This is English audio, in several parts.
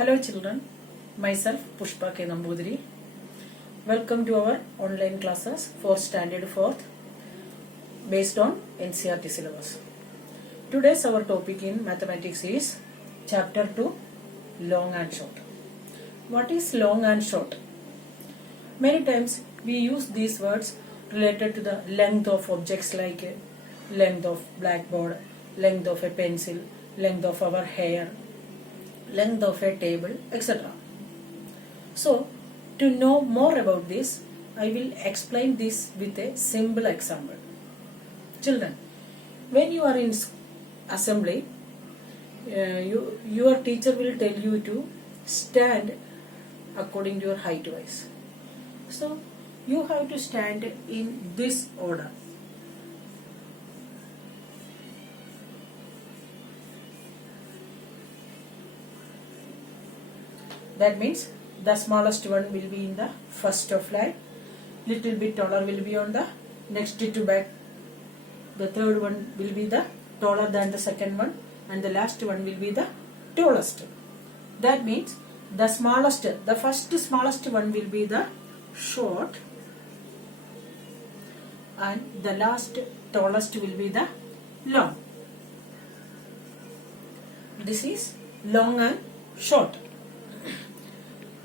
Hello children, myself Pushpa K. Nambudiri. Welcome to our online classes for Standard 4th based on NCERT syllabus. Today's our topic in mathematics is Chapter 2, Long and Short. What is long and short? Many times we use these words related to the length of objects like length of blackboard, length of a pencil, length of our hair, length of a table, etc. So, to know more about this, I will explain this with a simple example. Children, when you are in assembly, your teacher will tell you to stand according to your height wise. So, you have to stand in this order. That means the smallest one will be in the first of line, little bit taller will be on the next to back, the third one will be the taller than the second one, and the last one will be the tallest. That means the smallest, the first smallest one will be the short, and the last tallest will be the long. This is long and short.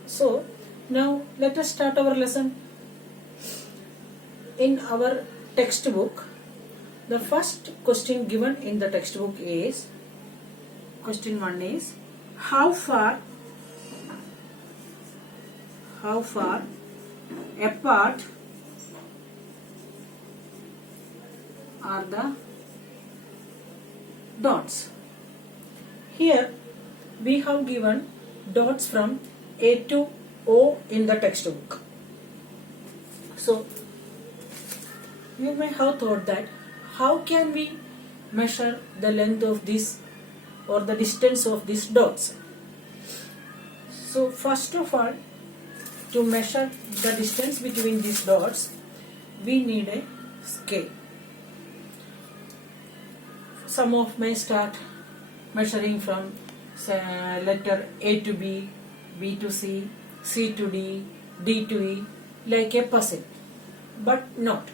So, now let us start our lesson. In our textbook, the first question given in the textbook is, question 1 is, how far apart are the dots? Here we have given dots from A to O in the textbook. So, you may have thought that how can we measure the length of this or the distance of these dots? So, first of all, to measure the distance between these dots, we need a scale. Some of may start measuring from letter A to B, B to C, C to D, D to E, like a puzzle. But not.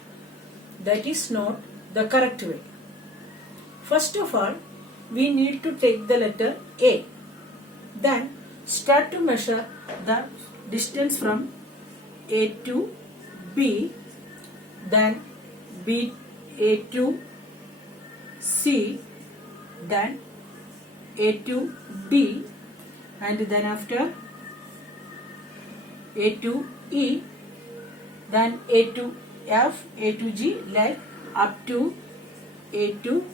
That is not the correct way. First of all, we need to take the letter A. Then start to measure the distance from A to B, then A to C, then A to D, and then after A to E, then A to F, A to G, like up to A to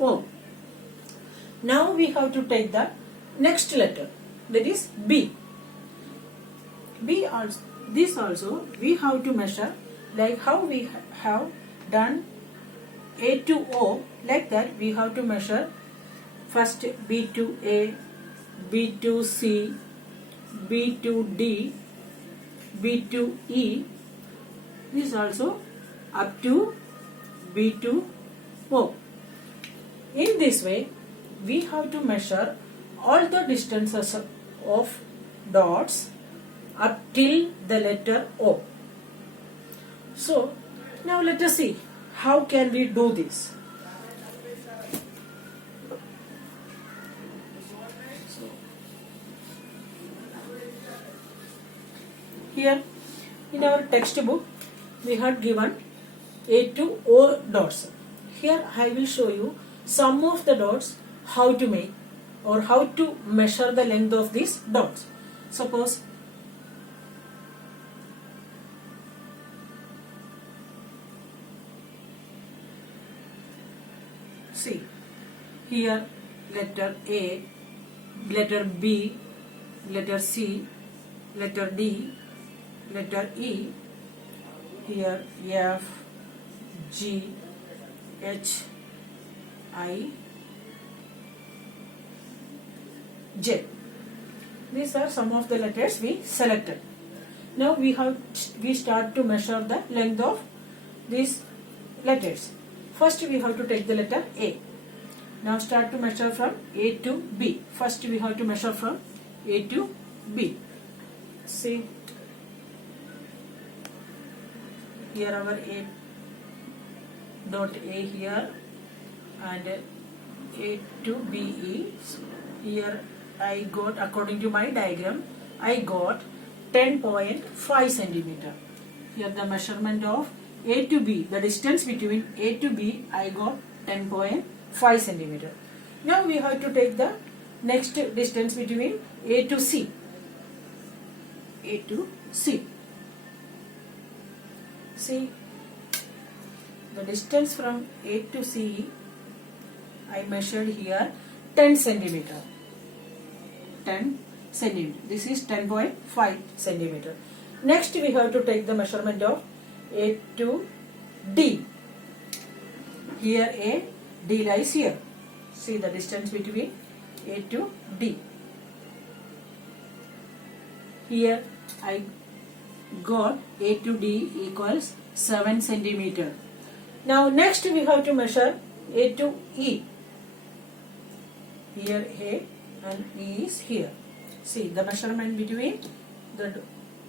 O. Now we have to take the next letter, that is B. This also we have to measure, like how we have done A to O, like that we have to measure first B to A, B to C, B to D, B to E. This also up to B to O. In this way, we have to measure all the distances of dots up till the letter O. So, now let us see how can we do this. Here in our textbook we had given A to O dots. Here I will show you some of the dots how to make or how to measure the length of these dots. Suppose see here letter A, letter B, letter C, letter D, letter E, here F, G, H, I, J. These are some of the letters we selected. Now we start to measure the length of these letters. First we have to take the letter A. Now start to measure from A to B. First we have to measure from A to B. See, here our A dot A here, and A to B is here. I got, according to my diagram, I got 10.5 centimeter. Here the measurement of A to B, the distance between A to B, I got 10.5 centimeter. Now we have to take the next distance between A to C. A to C. See, the distance from A to C, I measured here 10 centimeter. 10 centimeter. This is 10.5 centimeter. Next we have to take the measurement of A to D. Here A, D lies here. See the distance between A to D. Here I got A to D equals 7 centimeter. Now next we have to measure A to E. Here A and E is here. See the measurement between the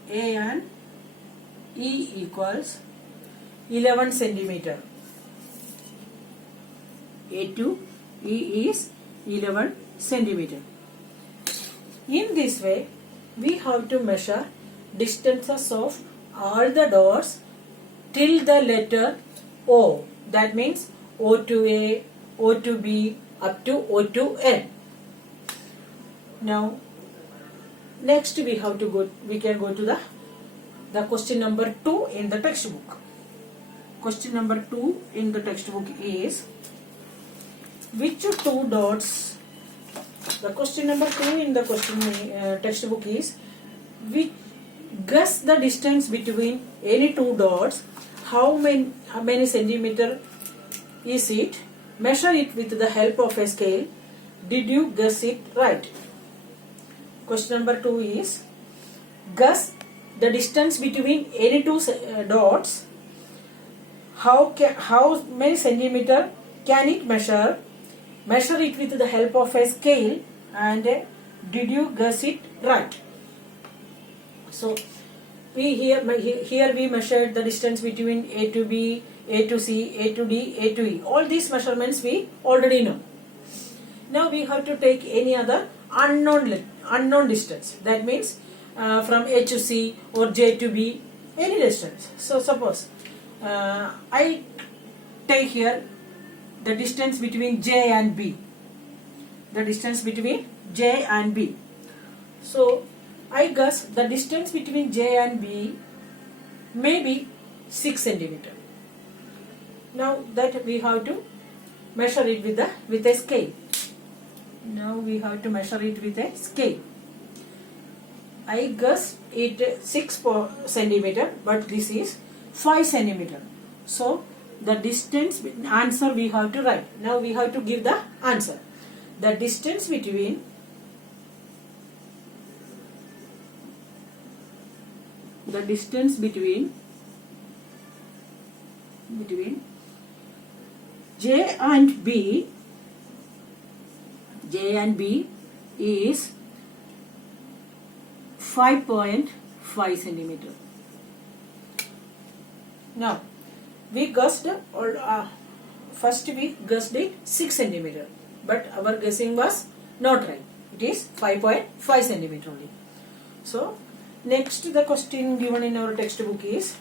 A and E equals 11 centimeter. A to E is 11 centimeter. In this way, we have to measure distances of all the dots till the letter O. That means O to A, O to B, up to O to N. Now, next we have to go. We can go to the question number 2 in the textbook. Question number 2 in the textbook is, which two dots? The question number 2 in the textbook is, which guess the distance between any two dots. How many centimeter is it? Measure it with the help of a scale. Did you guess it right? Question number 2 is, guess the distance between any two dots. How many centimeter can it measure? Measure it with the help of a scale, and did you guess it right? So here we measured the distance between A to B, A to C, A to D, A to E. All these measurements we already know. Now we have to take any other unknown distance. That means from A to C or J to B, any distance. So suppose I take here the distance between J and B. The distance between J and B. So I guess the distance between J and B may be 6 centimeter. Now that we have to measure it with a scale. Now we have to measure it with a scale. I guess it 6 centimeter, but this is 5 centimeter. So the distance answer we have to write. Now we have to give the answer. The distance between J and B is 5.5 centimeter. Now we guessed first we guessed it 6 centimeter, but our guessing was not right. It is 5.5 centimeter only. So next the question given in our textbook is,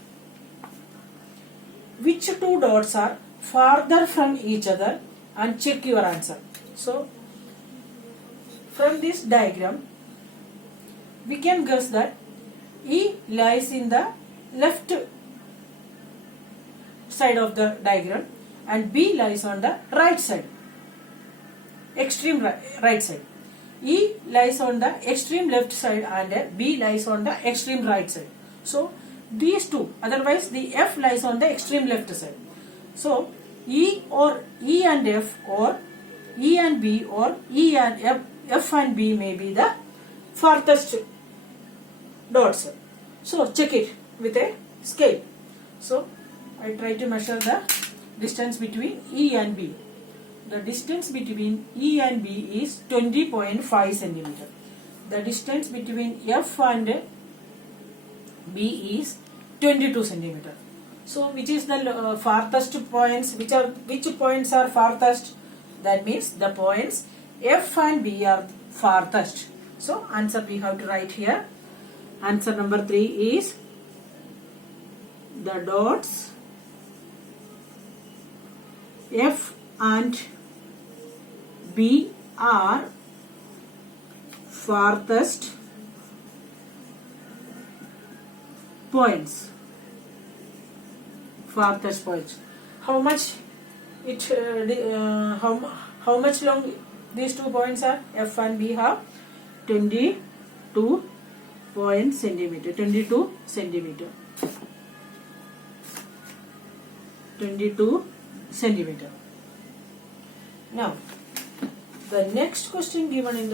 which two dots are farther from each other, and check your answer. So from this diagram we can guess that E lies in the left side of the diagram and B lies on the right side, extreme right side. E lies on the extreme left side and B lies on the extreme right side. So these two, otherwise the F lies on the extreme left side. So E and F, or E and B, or E and F and B may be the farthest dots. So check it with a scale. So I try to measure the distance between E and B. the distance between E and B is 20.5 centimeter. The distance between F and B is 22 centimeter. So which is the farthest points? Which points are farthest? That means the points F and B are farthest. So answer we have to write here. Answer number 3 is the dots F and B are farthest points. Farthest points. How much it? How much long these 2 points are? F and B have 22 centimeter. 22 centimeter. 22 centimeter. Now, the next question given in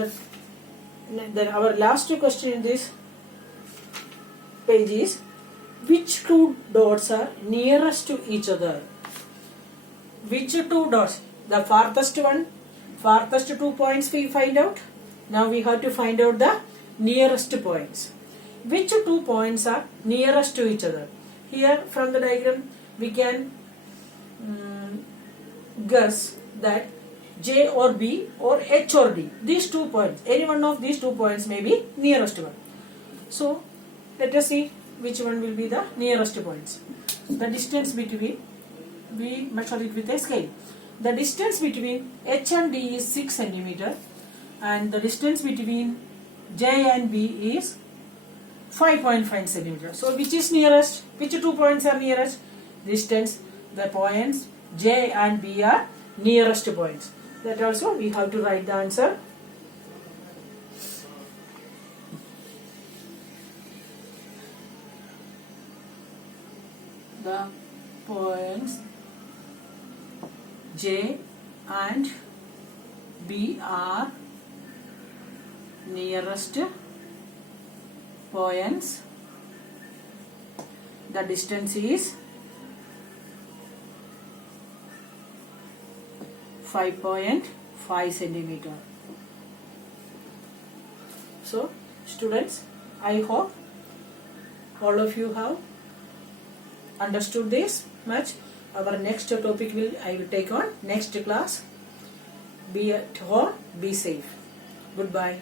our last question in this page is, which 2 dots are nearest to each other? Which 2 dots? The farthest 2 points we find out. Now we have to find out the nearest points. Which 2 points are nearest to each other? Here from the diagram we can guess that J or B or H or D, these 2 points, any one of these 2 points may be nearest one. So let us see which one will be the nearest points. The distance between, we measure it with a scale. The distance between H and D is 6 centimeter and the distance between J and B is 5.5 centimeter. So which is nearest? Which 2 points are nearest? Distance, the points J and B are nearest points. That also we have to write the answer. The points J and B are nearest points. The distance is 5.5 centimeter. So students, I hope all of you have understood this much. Our next topic I will take on next class. Be at home, be safe. Goodbye.